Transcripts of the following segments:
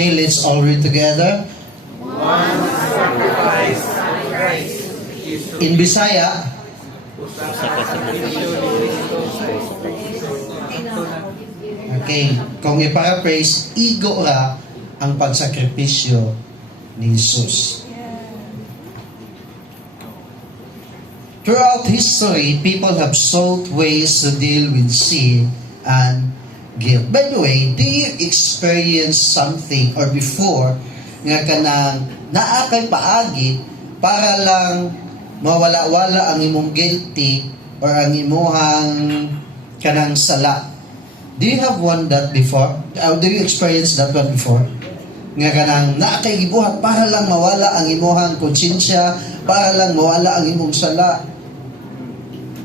Okay, let's all read together. One sacrifice of Christ In Bisaya, okay, kung i-paraphrase, igo ra ang pagsakripisyo ni Jesus. Throughout history, people have sought ways to deal with sin and guilt. By the way, do you experience something or before nga kanang naakay paagi para lang mawala-wala ang imong guilty or ang imong kanang sala? Do you have one that before? Do you experience that one before? Nga kanang naakay gibuhat para lang mawala ang imong konsensya, para lang mawala ang imong sala.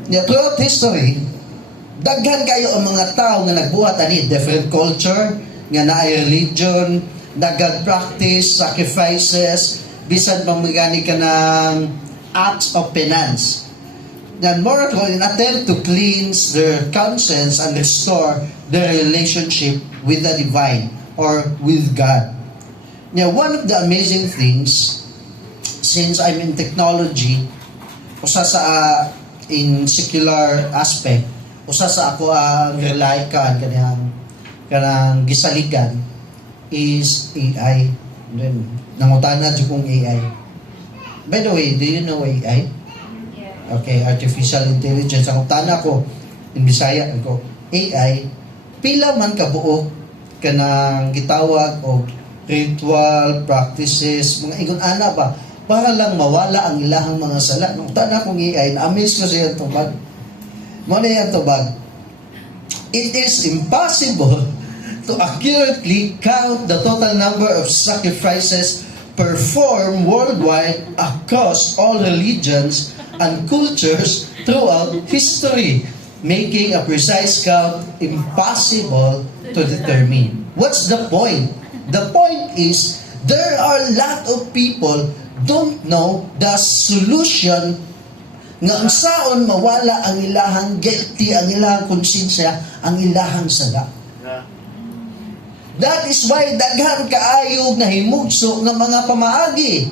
Throughout history, daghan kayo ang mga tao nga nagbuhat ani different culture, nga naay religion, nagag-practice, sacrifices, bisan pang magani ka ng acts of penance. Then more in attempt to cleanse their conscience and restore their relationship with the divine or with God. Now, one of the amazing things, since I'm in technology, usa sa in secular aspect, usa sa ako ang rely kan kanang gisaligan is AI. Then nangutana jud kong AI. By the way, do you know AI? Okay, artificial intelligence. Ang utana ko in Bisaya ko, AI pila man ka buok kanang gitawag og ritual practices, mga ingon ana ba para lang mawala ang ilahang mga sala. Nung tana kong AI, na-amaze ko siya tubag. Muna yan tubag. It is impossible to accurately count the total number of sacrifices performed worldwide across all religions and cultures throughout history, making a precise count impossible to determine. What's the point? The point is, there are a lot of people don't know the solution nga ang saon mawala ang ilahang guilty, ang ilahang konsensya, ang ilahang sala. That is why daghan kaayog na himugso ng mga pamaagi.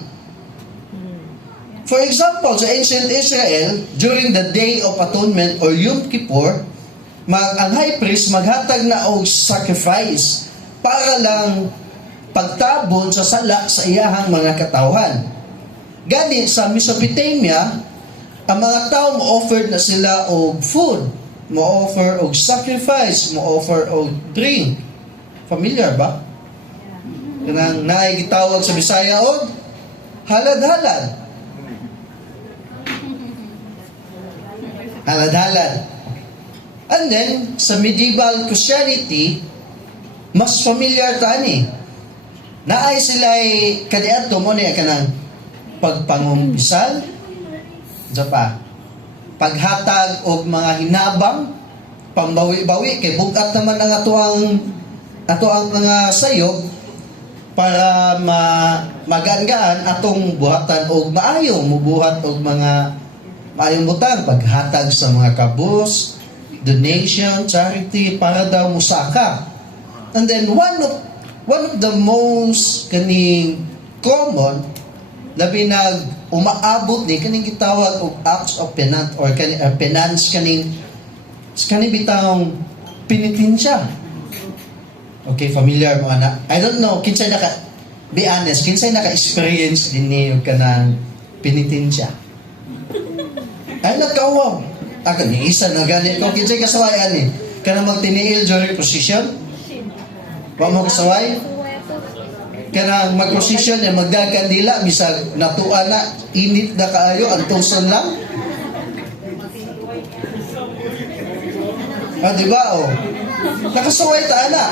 For example, sa ancient Israel, during the Day of Atonement or Yom Kippur, ang high priest maghatag na og sacrifice para lang pagtabon sa sala sa iyahang mga katawhan. Gani sa Mesopotamia, ang mga tao mo-offer na sila og food, mo-offer og sacrifice, mo-offer og drink. Familiar ba? Kanang naay gitawag sa Bisaya og halad-halad. Halad-halad. And then, sa medieval Christianity, mas familiar tani. Naay sila'y kaniadto mo niya kanang pagpangumpisal, pa, paghatag og mga hinabang, pambawi-bawi, kay bugat naman ang ato ang mga sayop para magaan atong buhatan og maayo mubuhat og mga maayong butang, paghatag sa mga kabus, donation, charity, para daw musaka. And then one of the most kaning common labi nag umaabot ni kaning gitawag og acts of penance or penance kaning bitawng penitensya. Okay, familiar mo ana. I don't know kinsay be honest, kinsay naka-experience din niyo kanang penitensya. Ay nagkawaw. Aga ni isa na gani ko kinsay kasaway ani kanang magtiniil during position. Wa mo kasaway? Kanang mag-position ya magdagan dila bisag natuwa na init na kaayo ang tuson lang. Di ba oh? Nakasaway ta ana.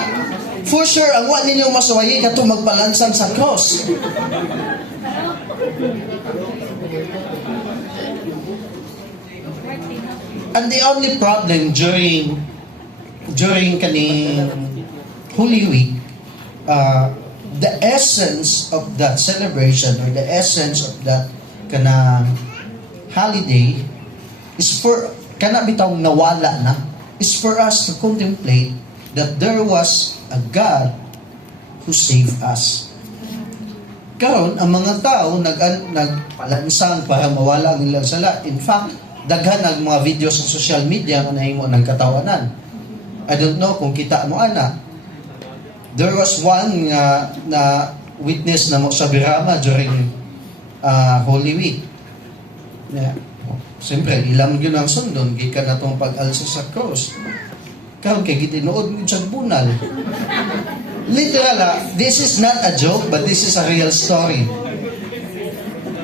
For sure ang wa ninyo masuwayi kato magbalansan sa cross. And the only problem during kaning Holy Week, the essence of that celebration or the essence of that kana holiday is for kana bitawng nawala na is for us to contemplate that there was a God who saved us. Karon ang mga tao nagpalansang para mawala ang ilang sala. In fact, daghan ang mga video sa social media nga nahimo ng katawanan. I don't know kung kita mo ana. There was one na witness na mo sa Birama during Holy Week. Yeah. Siyempre, ilang yun ang sundon, gikan na itong pag-alsa sa cross. Karon kay gitinuod mo sa bunal. Literal, this is not a joke, but this is a real story.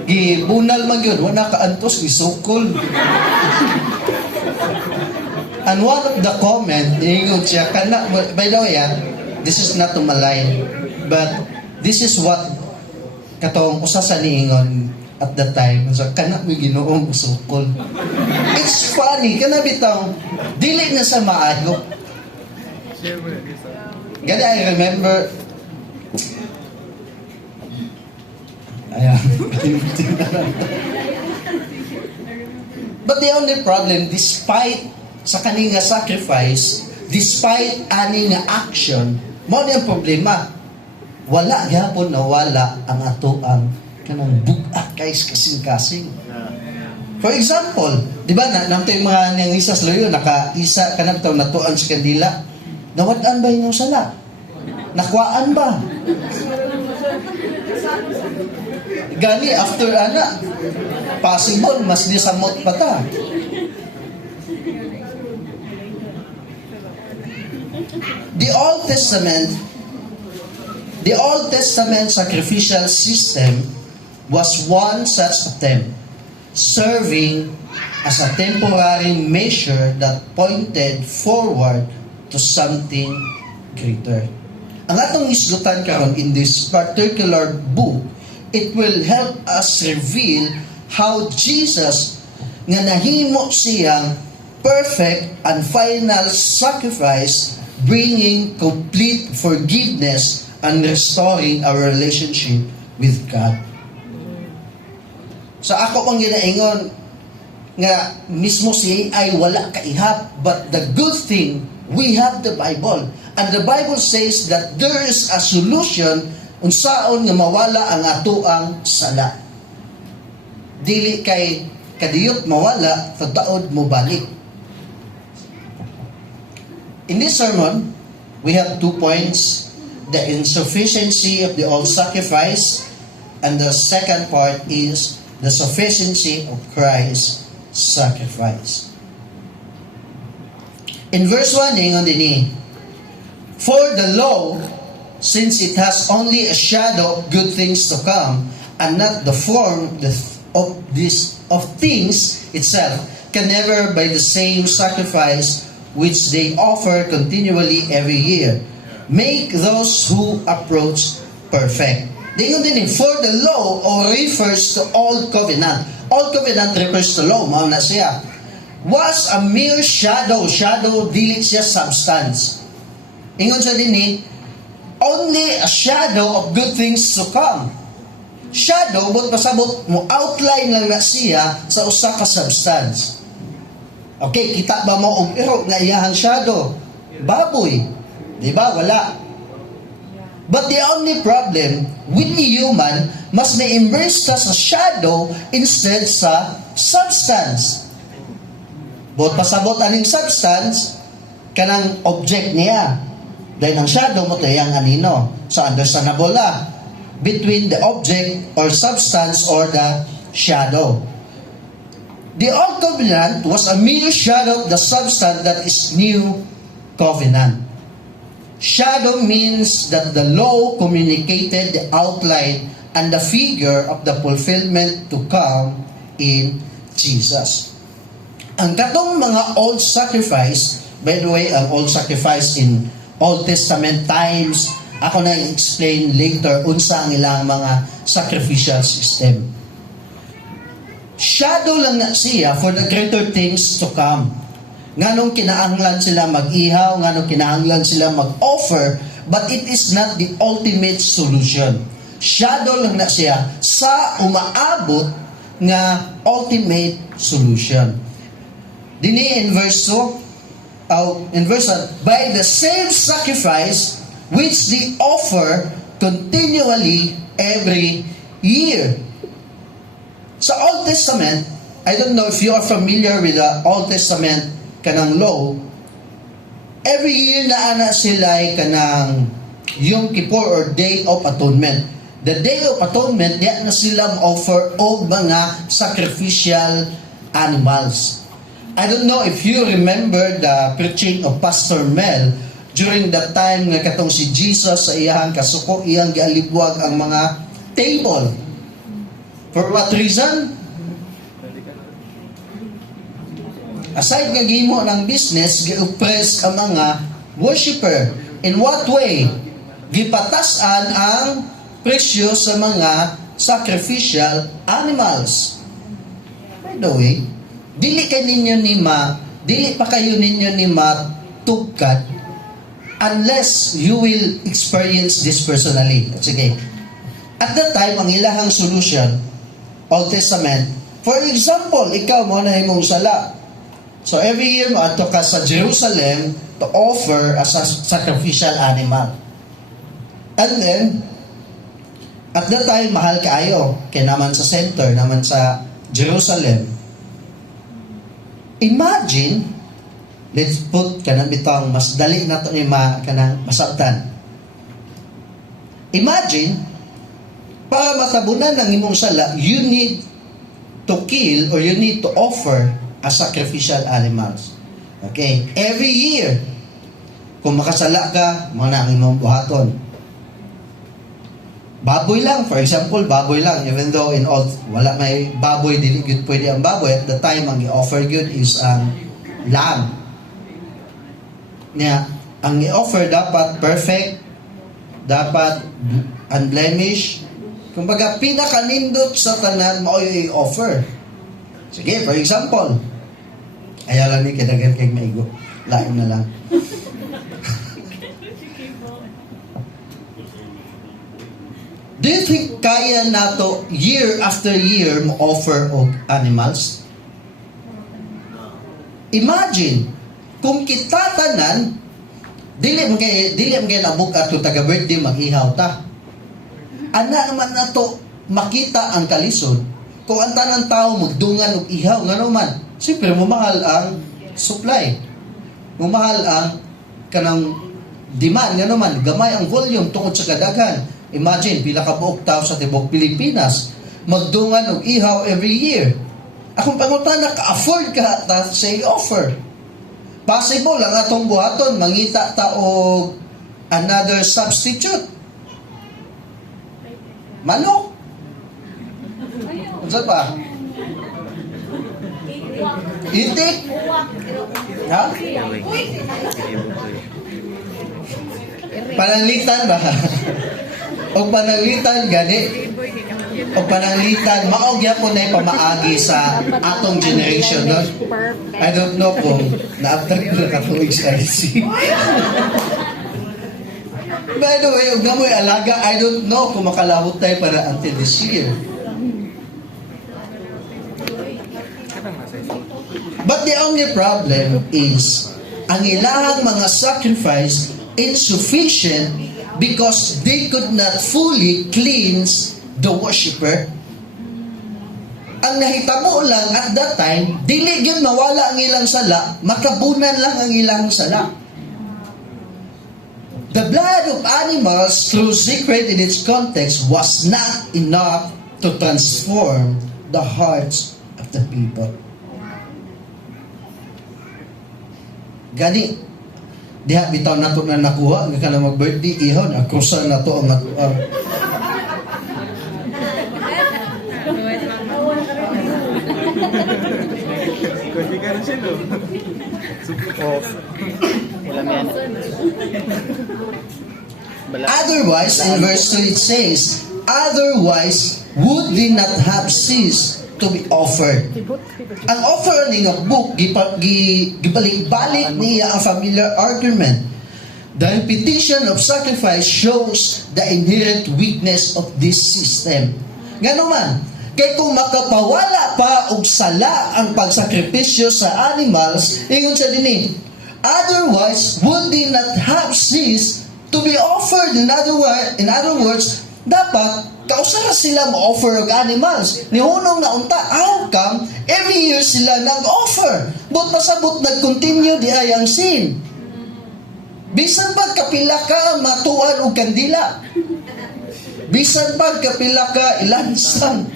Gibunal man yun, wala kaantos, gisukol. And one of the comment, ingon siya, by the way, this is not to malign, but this is what katong usa sa niingon at the time, so kana mo Ginoong usukol. It's funny, kana bitaw, dili na sa maayo. Gani, I remember, ayan, but the only problem, despite sa kaninga sacrifice, despite ani nga action, mo ang problema, wala gyapon nawala ang ato ang kanang bug-ak guys kasing-kasing. For example, di ba namtay mga nang isa sa loyo naka-isa kanang taw natuan sa kandila. Nawad-an ba yung sala? Nakwaan ba? Gani after ana possible mas nisamot pa ta. The Old Testament sacrificial system was one such attempt, serving as a temporary measure that pointed forward to something greater. Ang atong isgutan karon in this particular book, it will help us reveal how Jesus nga nahimo siyang perfect and final sacrifice, bringing complete forgiveness and restoring our relationship with God. Sa ako pang ginaingon nga mismo si ay wala kaihap, but the good thing, we have the Bible. And the Bible says that there is a solution unsaon nga mawala ang atoang sala. Dili kay kadiyot mawala, tataod mo balik. In this sermon, we have 2 points: the insufficiency of the old sacrifice, and the second part is the sufficiency of Christ's sacrifice. In verse 1, ingon dinhi, for the law, since it has only a shadow of good things to come, and not the form of things itself, can never by the same sacrifice which they offer continually every year, make those who approach perfect. Dingon din, for the law refers to Old Covenant. Old Covenant refers to law, mao na siya. Was a mere shadow. Shadow, dili siya substance. Ingon siya din, only a shadow of good things to come. Shadow, but pasabot mo, outline lang na siya sa usa ka substance. Okay, kita ba mo og iro nga iyahang shadow? Baboy. Di ba? Wala. But the only problem, with the human, mas na-immerse ta sa shadow instead sa substance. But pasabot aning substance, kanang object niya. Dahil ang shadow mo to yung anino. So understandable na. Between the object or substance or the shadow. The Old Covenant was a mere shadow of the substance that is New Covenant. Shadow means that the law communicated the outline and the figure of the fulfillment to come in Jesus. Ang katong mga old sacrifice, by the way, ang old sacrifice in Old Testament times, ako na explain later unsa ang ilang mga sacrificial system. Shadow lang na siya for the greater things to come. Nganong kinahanglan sila mag-ihaw, nganong kinahanglan sila mag-offer, but it is not the ultimate solution. Shadow lang na siya sa umaabot nga ultimate solution. Dini in verse 2, by the same sacrifice which they offer continually every year. Sa Old Testament, I don't know if you are familiar with the Old Testament kanang law, every year na ana sila kanang Yom Kippur or Day of Atonement. The Day of Atonement, diya na sila offer og mga sacrificial animals. I don't know if you remember the preaching of Pastor Mel during that time nga katong si Jesus sa iyang kasuko, iyang gialibwag ang mga table. For what reason? Aside nga gimo ng business, gi-oppress ang mga worshiper. In what way? Gipatasan ang presyo sa mga sacrificial animals. By the way, dili pa kayo ninyo ni matugkat unless you will experience this personally. Sige. At that time, ang ilahang solution, Old Testament, for example, ikaw mo na himong sala. So every year mo ato ka sa Jerusalem to offer as a sacrificial animal. And then, at that time, mahal kaayo. Kaya naman sa center, naman sa Jerusalem. Imagine, let's put kanang bitang mas dali na ito ni kanang masabtan. Imagine, para matabunan ng imong sala, you need to kill or you need to offer a sacrificial animals. Okay? Every year, kung makasala ka, mga ang imong buhaton. Baboy lang, for example, baboy lang. Even though in all, wala may baboy, dili good pwede ang baboy. At the time, ang i-offer good is ang lamb. Nga, ang i-offer dapat perfect, dapat unblemished. Kumbaga, pinakanindot sa tanan mo yung i-offer. Sige, for example, ayaw lang ni kadagan kay maigo. Lain na lang. Do you think kaya nato year after year mo offer og animals? Imagine, kung kita tanan, dili man kay nabuk ato taga birthday mag-ihaw ta. Ana naman nato makita ang kalisod kung ang tanang tao magdungan og ihaw nga naman. Siyempre mamahal ang supply. Mamahal ang kanang demand nga naman, gamay ang volume tungod sa kadaghan. Imagine, pila ka buok tao sa tibok Pilipinas, magdungan og ihaw every year. Akong pangutan na ka-afford ka ta say offer. Possible lang atong buhaton, mangita ta og another substitute. Manok. Ano pa? Itik. Ha? Pananglitan ba? O pananglitan gani? O pananglitan maog gyapon na pamaagi sa atong generation, no? I don't know kung na-attract na katuig sa IC. By the way, og namoy alaga, I don't know kung makalawot tayo para until this year. But the only problem is ang ilahang mga sacrifice insufficient because they could not fully cleanse the worshipper. Ang nahitabo lang at that time, dili gyud mawala ang ilang sala, makabunan lang ang ilang sala. The blood of animals, through sacred in its context, was not enough to transform the hearts of the people. Gani, diha bitaw nato na nakuha nga kana mag-birthday ihon akrusan nato ang Otherwise, in verse 2 it says, otherwise would they not have ceased to be offered. Ang offer ni nga book gibalik-balik niya ang familiar argument. The repetition of sacrifice shows the inherent weakness of this system. Nga naman, kay kung makapawala pa og sala ang pagsakripisyo sa animals, ingon sa dinhi, otherwise would they not have ceased to be offered. In other words, dapat kausara sila mo-offer og animals. Ni hunong na unta, how come every year sila nag-offer? But pasabot nag-continue di ay ang sin. Bisan pa kapila ka matuan og kandila. Bisan pa kapila ka ilansang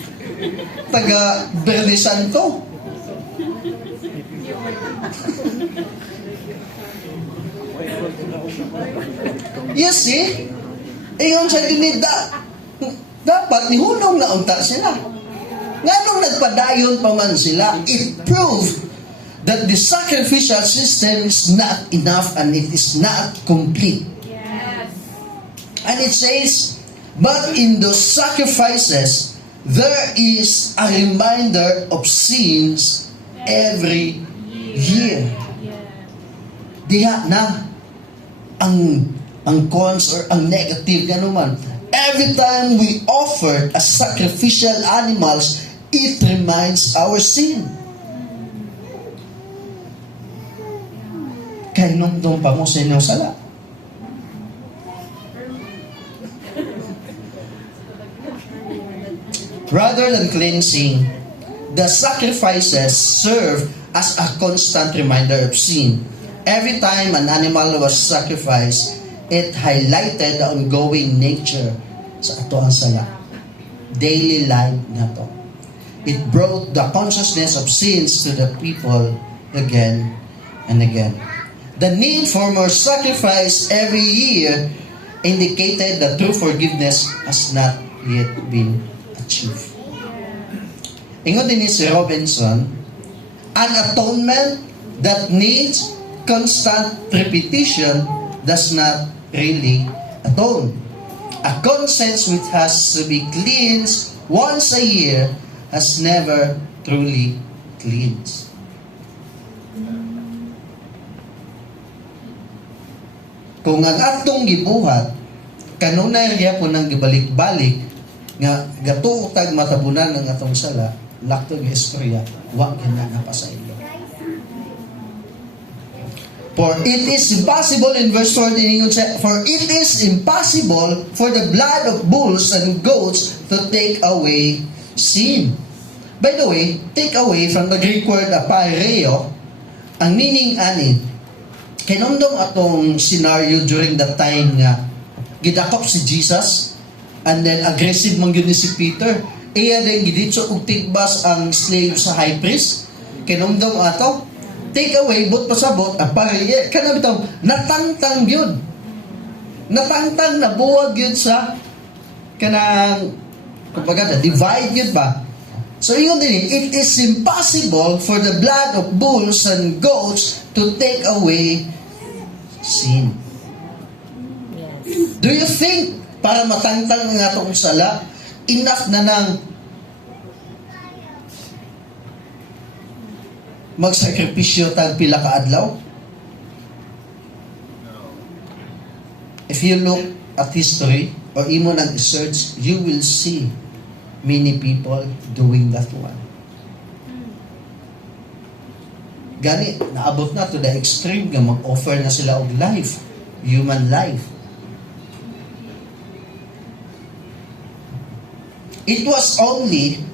taga Berde Santo. Yes, see? Ingon sa dinida, dapat nihunong na unta sila. Nganong nagpadayon pa man sila, it proved that the sacrificial system is not enough and it is not complete. Yes. And it says, but in those sacrifices, there is a reminder of sins every year. Diha na ang cons or ang negative ganuman. Every time we offer a sacrificial animals, it reminds our sin. Kaya nung pa mo sa inyong sala. Rather than cleansing, the sacrifices serve as a constant reminder of sin. Every time an animal was sacrificed, it highlighted the ongoing nature sa ato ang sala. Daily life na to. It brought the consciousness of sins to the people again and again. The need for more sacrifice every year indicated that true forgiveness has not yet been achieved. Ingon din ni si Robinson, an atonement that needs constant repetition does not really atone. A conscience which has to be cleansed once a year has never truly cleansed. Kung ang atong gibuhat, kanunay riya po nang gibalik-balik, nga gatuotag matabunan ng atong sala, lakto ng istorya, wag na napasaylo. For it is impossible, in verse 14, for it is impossible for the blood of bulls and goats to take away sin. By the way, take away from the Greek word apaireo, ang meaning ani, kinundong atong scenario during that time nga, gidakop si Jesus, and then aggressive man yun ni si Peter, iya din giditso og tigbas ang slave sa high priest, kinundong ato, take away, but pasabot, kanang bitaw, natangtang yun. Natangtang, nabuwag yun sa kanang, kumbaga, divide yun ba? So yun din, it is impossible for the blood of bulls and goats to take away sin. Do you think, para matangtang ng atong sala, enough na nang magsakripisyo tag pila ka adlaw? If you look at history or imo nag-search, you will see many people doing that one. Gani, naabot na to the extreme nga mag-offer na sila og life, human life. It was only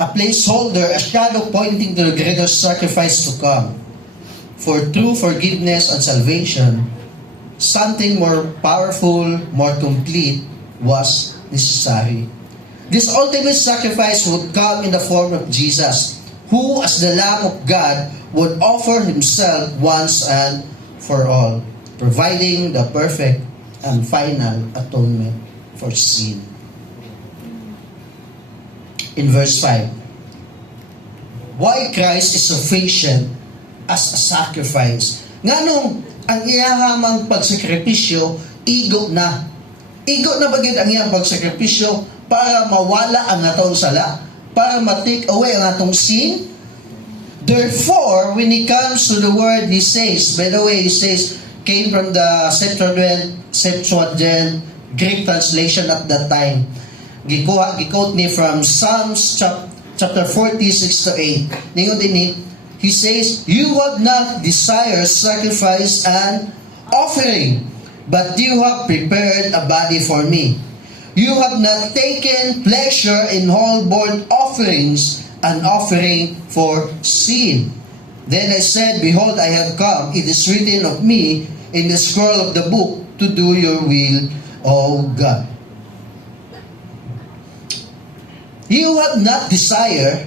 a placeholder, a shadow pointing to the greater sacrifice to come. For true forgiveness and salvation, something more powerful, more complete was necessary. This ultimate sacrifice would come in the form of Jesus, who as the Lamb of God would offer himself once and for all, providing the perfect and final atonement for sin. In verse 5, why Christ is sufficient as a sacrifice? Nganong ang iyahamang pagsakripisyo, igo na bagid ang iyang pagsakripisyo para mawala ang atong sala, para ma-take away ang atong sin. Therefore, when it comes to the word, he says, by the way, he says, came from the Septuagint Greek translation at that time. Gikot ni from Psalms chapter 46 to 8. Ningon din ni, he says, you would not desire sacrifice and offering, but you have prepared a body for me. You have not taken pleasure in whole burnt offerings, an offering for sin. Then I said, Behold, I have come. It is written of me in the scroll of the book to do your will, O God. You have not desired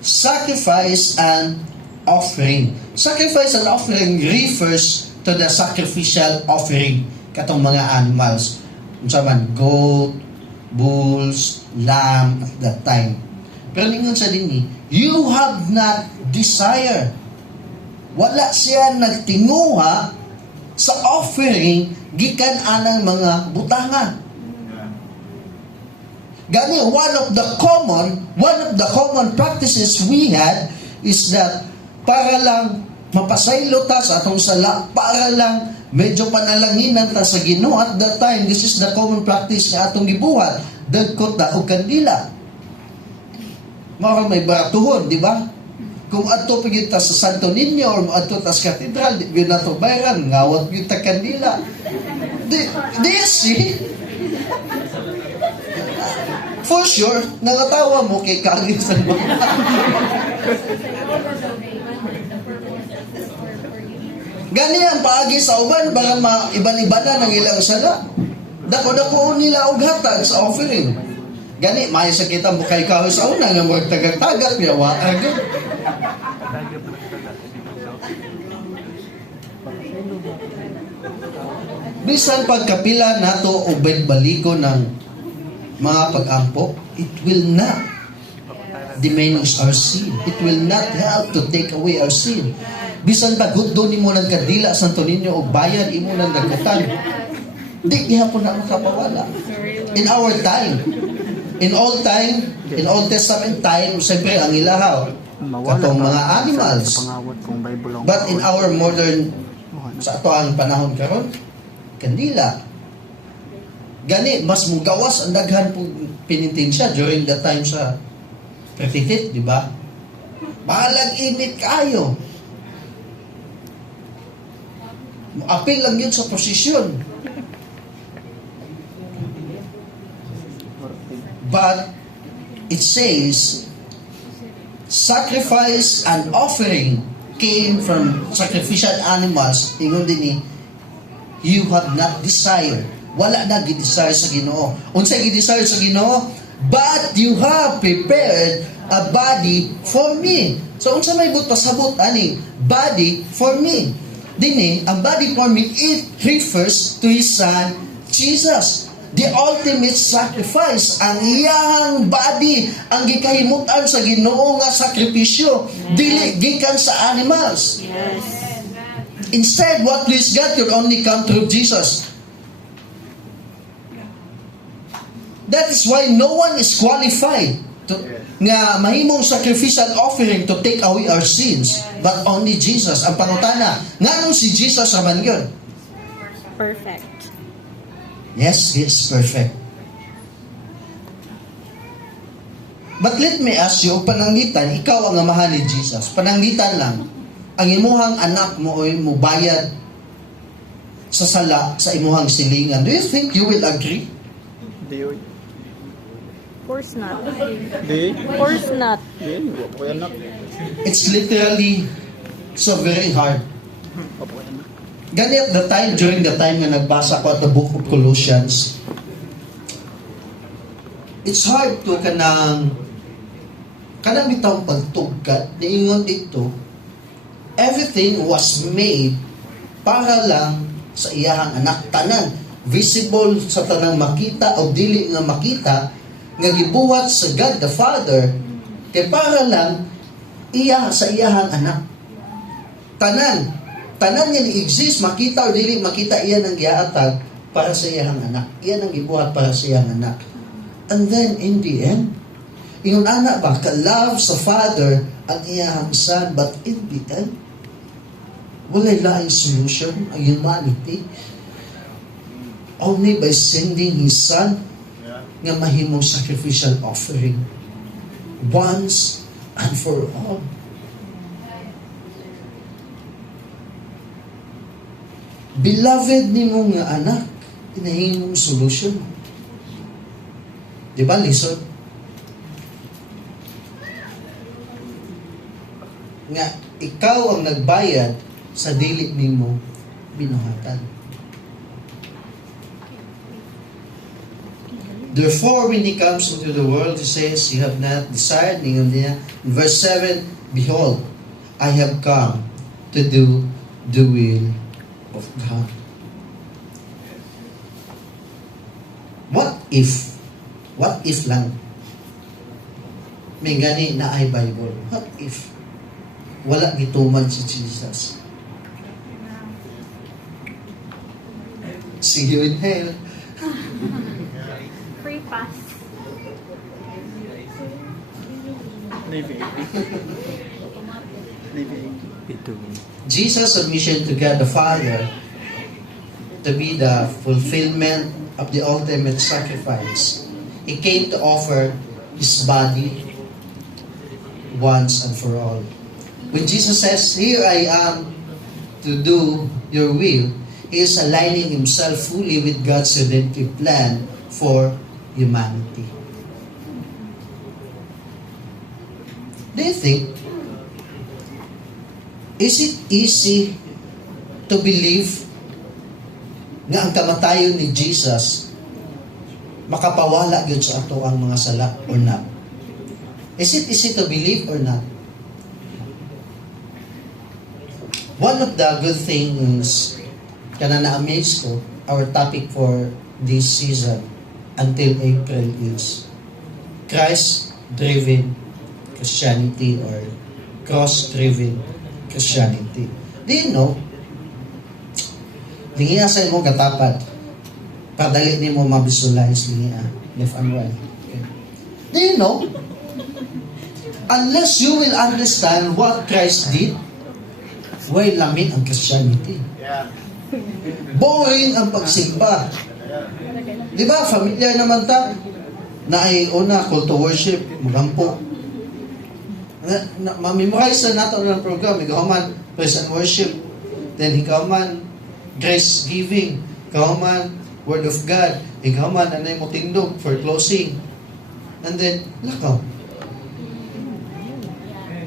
sacrifice and offering. Sacrifice and offering refers to the sacrificial offering katong mga animals. Unsa man, goat, bulls, lamb at that time. Pero ningon sa dinhi, you have not desire. Wala siya nagtinguha sa offering gikan anang mga butangan. Gani, one of the common practices we had is that para lang mapasaylo ta sa atong sala, para lang medyo panalanginan ta sa Ginoo at that time. This is the common practice nga atong gibuhat, dagkot ta og kandila. Mao may baratuhon, di ba? Kung adto pigit ta sa Santo Niño or adto ta sa katedral, di na to bayaran, ngawat gyud ta kandila. Do you see? For sure, nangatawa mo kay Kagin sa mga. Gani ang paagi sa uban, baka maiban-ibanan ng ilang sala. Dako-dako nila og hatag sa offering. Gani, may sa kita mo kay kahoy sa una, nga mga tagag-tagag niya, agad. Bisan pagkapila nato o baliko ng mga pag-ampo, it will not diminish our sin. It will not help to take away our sin. Bisan pag guddo nimo ng kadila Santo Niño o bayan imo ng dagutan, di gihapon na makapawala. In our time, in Old Testament time, siyempre ang ilahaw, katong mga animals. But in our modern, sa ato ang panahon karon, kandila. Gani, mas mugawas ang daghan po pinintensya during the time sa pretitid, di ba? Bahalag init kayo. Apil lang yun sa posisyon. But it says, sacrifice and offering came from sacrificial animals. Ingon din ni, you have not desired. Wala na gidesire sa Ginoo. Unsay gidesire sa Ginoo? But you have prepared a body for me. So unsa may but pasabot ani? Body for me. Dini, ang body for me, it refers to His Son, Jesus. The ultimate sacrifice, ang iyang body, ang gikahimutan sa Ginoo nga sakripisyo, dili gikan sa animals. Yes. Instead, what please God could only come through Jesus. That is why no one is qualified to, nga mahimong sacrificial offering to take away our sins, but only Jesus. Ang pangutana, nganong si Jesus raman yun? Perfect. Yes, He is perfect. But let me ask you, pananglitan, ikaw ang amahan ni Jesus. Pananglitan lang, ang imuhang anak mo o mo bayad sa sala sa imuhang silingan. Do you think you will agree? Of course not. Of course not. It's literally so very hard. Gani at the time, during the time na nagbasa ko at the book of Colossians, it's hard to kanang bitang pagtugkat, niingon dito, everything was made para lang sa iyahang anak tanan. Visible sa tanang makita o dili nga makita, nga gibuhat sa God the Father, kay para lang iya sa iyahang anak. Tanan niya ni-exist, makita o dili makita, iyan ang gihatag para sa iyahang anak. Iyan ang gibuhat para sa iyahang anak. And then, in the end, ingon anak ba, ka-love sa Father ang iyahang Son, but in the end, walay laing solution ang humanity. Only by sending His Son nga mahimong sacrificial offering once and for all. beloved ni mo nga anak, inahimong solution. Di ba, listen? Nga, ikaw ang nagbayad sa dili nimo binuhatan. Therefore, when he comes into the world, he says, you have not desired me. In verse 7, behold, I have come to do the will of God. What if lang? May gani na ay Bible. What if? Wala gituman si Jesus. See you in hell. Free pass. Jesus' submission to God the Father to be the fulfillment of the ultimate sacrifice. He came to offer His body once and for all. When Jesus says, here I am to do your will, He is aligning Himself fully with God's redemptive plan for humanity. Do you think, is it easy to believe nga ang kamatayon ni Jesus makapawala yun sa ato ang mga sala or not? Is it easy to believe or not? One of the good things kana na-amaze ko, our topic for this season until April is Christ-driven Christianity or cross-driven Christianity. Do you know, lingiya sa imong katapat, padali ni mo mabisualize lingiya, left and right. Okay. Do you know, unless you will understand what Christ did, way lamin ang Christianity. Boring ang pagsimba. Di ba, familiar naman ta, na ay una, call to worship, magampo. Ma-memorize na nato ng program, ikaw man, praise and worship. Then, ikaw man, grace giving. Ikaw man, word of God. Ikaw man, anay mo tindog for closing. And then, lakaw.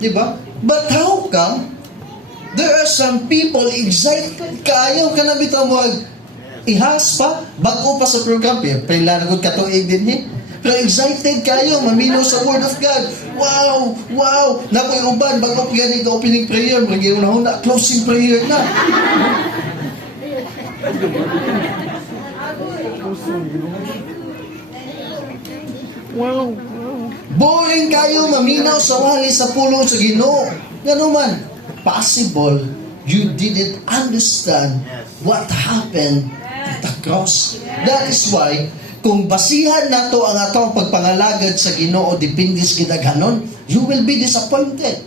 Di ba? But how come there are some people excited kayo ka na bitaw mo ihas pa, bago pa sa program, pailanagod katuig din eh. Pero excited kayo, mamino sa Word of God. Wow! Wow! Nakoy uban, bago pa ganito opening prayer, magiging na closing prayer na. Wow! Boring kayo, maminaw sa wali sa pulo sa Ginoo. Ano man, possible you didn't understand what happened at the cross. That is why, kung basihan nato ang atong pagpangalagad sa Ginoo depende sa gidaghanon, you will be disappointed.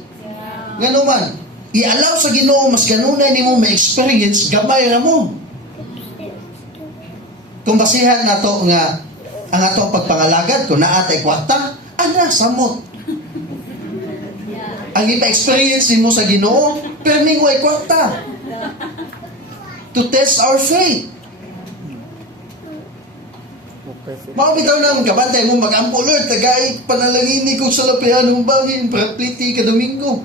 Ngano man, i-allow sa Ginoo mas ganunay nimo ma-experience gamay ra mo. Kung basihan nato nga ang atong pagpangalagad kung naatay kwarta, ana samot. Ang ipa-experience mo sa Ginoo, perming way kwarta. To test our faith. Makabitaw na ang kabantay mo mag-ampo, Lord, tagay panalangin ni kong salapihan ng bangin, prapliti ka Domingo.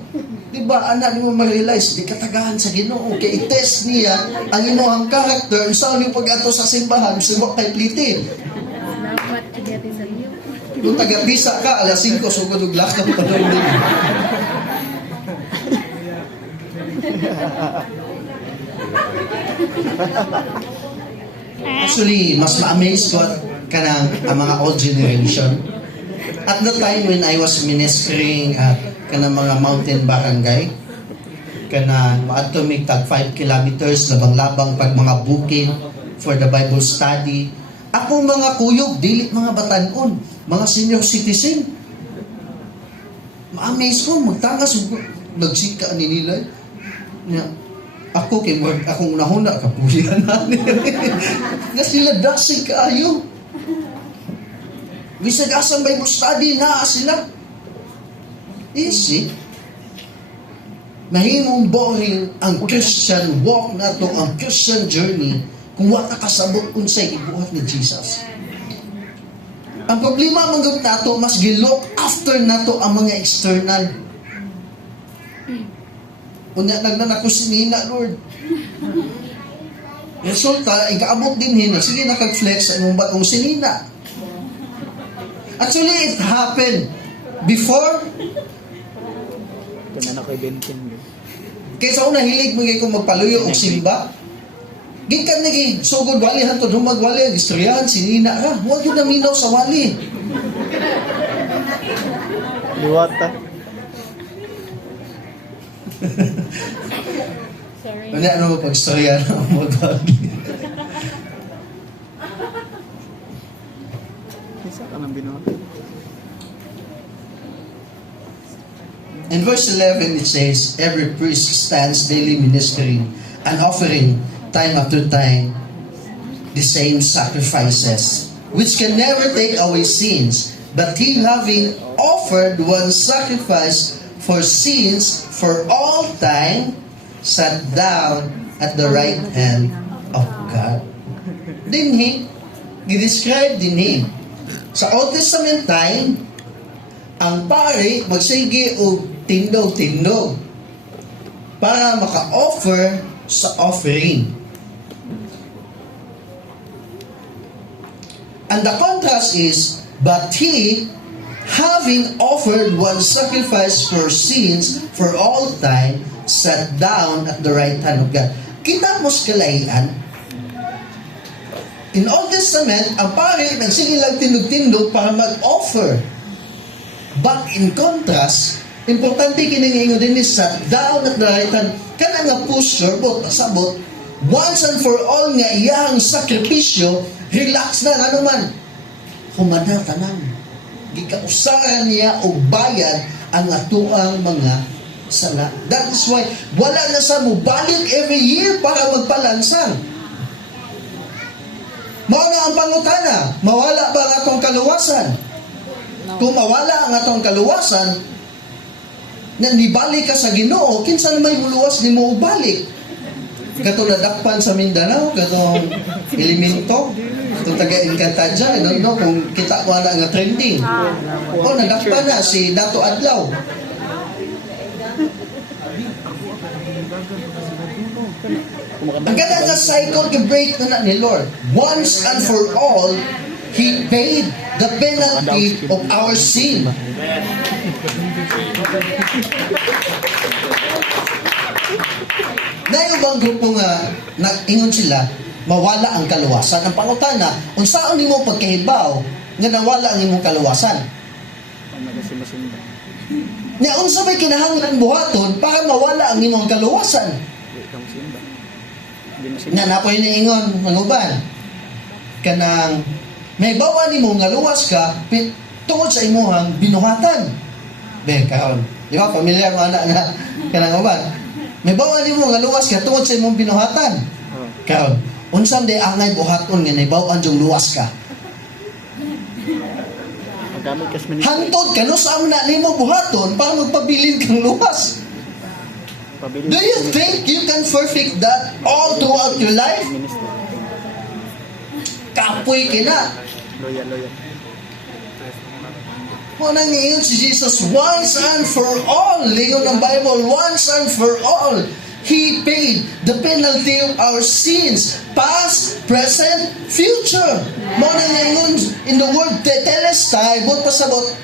Diba, anak mo ma-realize, di katagahan sa Ginoo. Kaya i-test niya ang inyong character, saan yung pag-ato sa simbahan, siwak kay pliti. Salamat kagati sa iyo. Kung taga-bisa ka, alas 5, sugod og lakad pa daw din. Actually, mas ma-amaze ko kanang ang mga old generation. At the time when I was ministering at kanang mga mountain barangay, kanang maadto mig tag 5 kilometers labang-labang pag mga booking for the Bible study. Akong mga kuyog, dili mga batanon, mga senior citizen. Ma-amaze ko, magtangas, nagsika ni nila. Ako kay Lord, akong unahuna kapulihan namin. Nga sila dasig kaayo. Bisag asang Bible study na sila. Easy. mahimong boring ang Christian walk nato, ang Christian journey, kung wala kasabot unsay gibuhat ni Jesus. Ang problema manggap nato, mas gilook after nato ang mga external. Unya nagnanako sinina, Lord. Resulta, ikaabot din hina. Sige, nakag-flex sa imong bagong sinina. Actually, it happened before. Kaya na kay Benton. Kaysa una hilig mo kung magpaluyo o simba. Gikan nagi sugod wali hantod humag wali ang istoryahan sinina ra. Huwag yun naminaw sa wali. Liwata. Sorry. Ano pag istorya na magwali. Isa ka nang binuhat. In verse 11 it says, every priest stands daily ministering and offering time after time the same sacrifices, which can never take away sins. But he, having offered one sacrifice for sins for all time, sat down at the right hand of God. Dinhi, gi-describe dinhi. Sa Old Testament time, ang pari magsige og tindog-tindog para maka-offer sa offering. And the contrast is, but he, having offered one sacrifice for sins for all time, sat down at the right hand of God. Kita mo sa kalahian, in Old Testament, ang pari nagsige lang tindog-tindog para mag-offer. But in contrast, importante kiningingo din is sat down at the right hand. Kana nga posture, sabot, once and for all nga iyang sakripisyo, relax na, ano man. Humana tanang. Gikausaran niya o bayad ang atuang mga sala. That is why, wala na sa mo balik every year para magpalansang. Mao na ang pangutana, mawala ba ang atong kaluwasan? Kung mawala ang atong kaluwasan, na nibalik ka sa Ginoo, kinsa na may muluwas ni mo ubalik? Gato nadakpan sa Mindanao, gatong elemento, itong taga-Encantadia, I don't know kung kita ko na nga trending. O, nadakpan na si Dato Adlaw. Ang ganda nga cycle break na ni Lord. Once and for all, He paid the penalty of our sin. Na yung bang grupo nga nag-ingon sila, mawala ang kaluwasan. Ang pangutana, unsaon nimo pagkahibaw nga nawala ang imong kaluwasan? Nagasimba-simba. Nya unsa may kinahanglan buhaton para mawala ang imong kaluwasan? Di kang simba. Di masimba. Nga napoy niingon, manguban. Kanang may bawa nimo nga luwas ka tungod sa imuhang binuhatan. Ben kaon. Di ba familiar mo anak nga kanang uban? May bawa nimo nga luwas ka tungod sa imong binuhatan. Kaon. Unsan di angay buhaton nga naibaw-an jung luwas ka? Magamit kas ministry. Hantod ka no sa amna nimo buhaton para magpabilin kang luwas. Pabilis. Do you think you can perfect that all throughout your life? Ministry. Kapoy kina. Loyal. Munang ngayon si Jesus once and for all. Lingon ng Bible, once and for all. He paid the penalty of our sins, past, present, future. Munang ngayon in the word tetelestai, bot pasabot,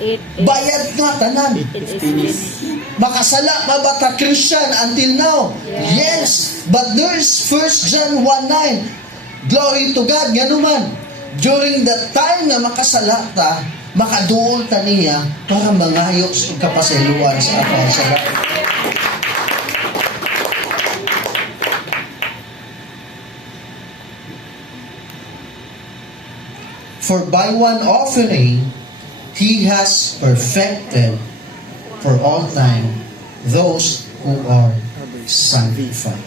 It bayad nga tanan. is finished. Makasala pa ba ka Christian until now? Yes. But there's 1 John 1:9. Glory to God, nga naman. During that time nga makasala ta, makaduol ta niya para mangayo sa kapasayloan sa atong sala. For by one offering, He has perfected for all time those who are sanctified.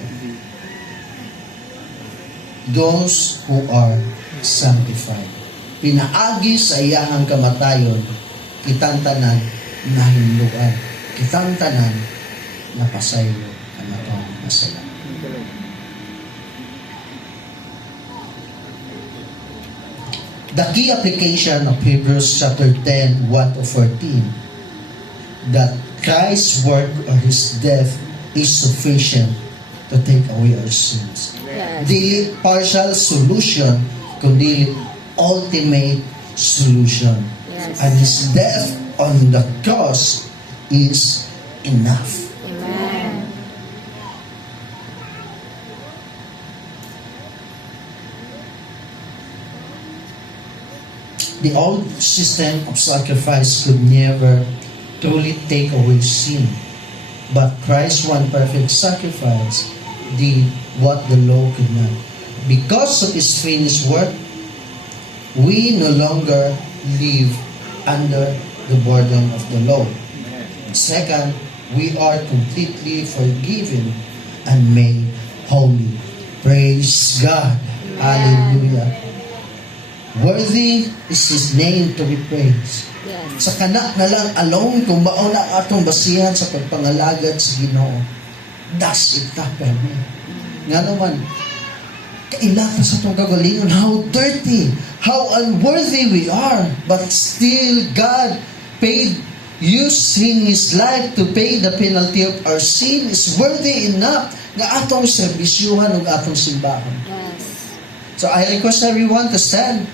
Those who are sanctified. Pinaagi sa iyahang kamatayon, kitang tanan nahinluan. Kitang tanan napasayo ang atong masala. The key application of Hebrews chapter 10, 1 to 14, that Christ's work or His death is sufficient to take away our sins. Yes. Dili partial solution, kundi ultimate solution. Yes. And His death on the cross is enough. Amen. The old system of sacrifice could never truly take away sin. But Christ's one perfect sacrifice did what the law could not. Because of His finished work, we no longer live under the burden of the law. Second, we are completely forgiven and made holy. Praise God. Hallelujah. Worthy is His name to be praised. Yes. Sa kana na lang alone kung mao na atong basihan sa pagpangalagad sa Ginoo. Das it happen. Nga naman, kailata sa itong kagalingon, how dirty, how unworthy we are, but still God paid, using His life to pay the penalty of our sin is worthy enough nga atong serbisyuhan ug atong simbahan. Yes. So I request everyone to stand.